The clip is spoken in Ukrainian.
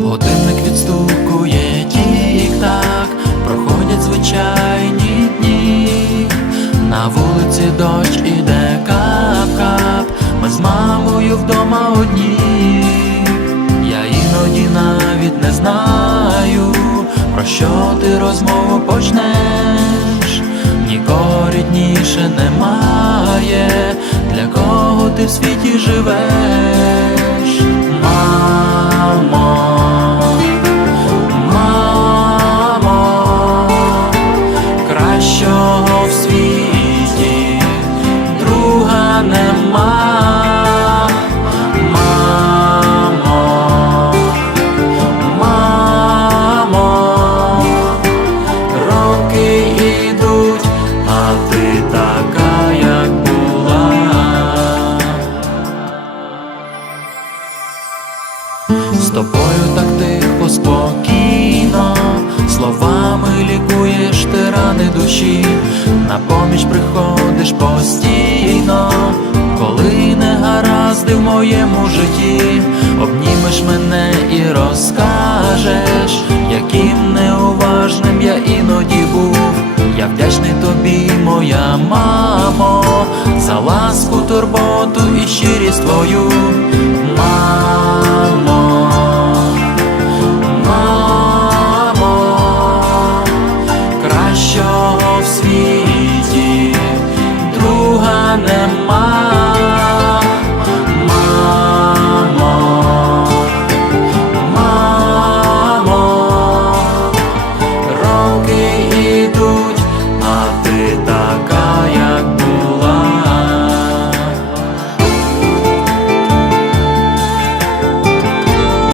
Годинник відстукує тік-так, проходять звичайні дні. На вулиці дощ іде кап-кап, ми з мамою вдома одні. Я іноді навіть не знаю, про що ти розмову почнеш. Нікого рідніше немає, для кого ти в світі живеш. З тобою так тихо, спокійно, словами лікуєш ти рани душі, на поміч приходиш постійно, коли не гаразди в моєму житті, обнімеш мене і розкажеш, яким неуважним я іноді був. Я вдячний тобі, моя мамо, за ласку, турботу і щирість твою. and my